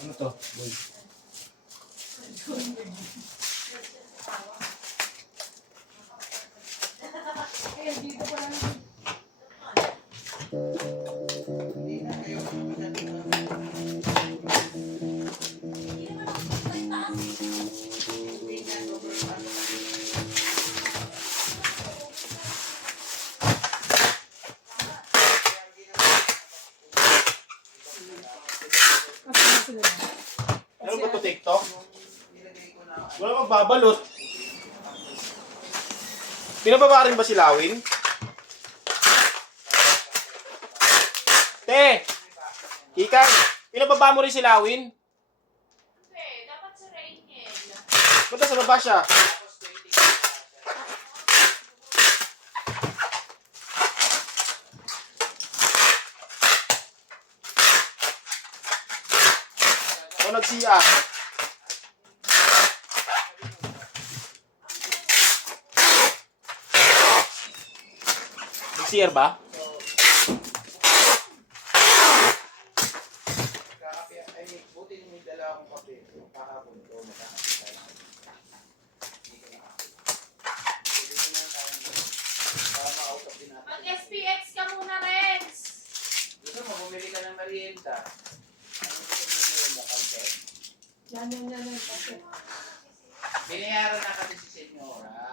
Ano to? Boy. Ayun, dito ko lang. Ano ba ito, TikTok? Wala magbabalot. Pinababa rin ba si Lawin? Te! Kikang, pinababa mo rin si Lawin? Hindi, dapat sa Rainiel. Ba't sa baba siya? O nagsiya? Nag-CR ba? Buti may dala akong kape. Kahapon ito, magkakapita lang. Para makausap din natin. Mag-SPX ka muna, Renz! Gusto mo, bumili ka ng merienda. Ano gusto mo ng merienda? Kalte? Yan. Kasi Binayaran na kasi si Senyora.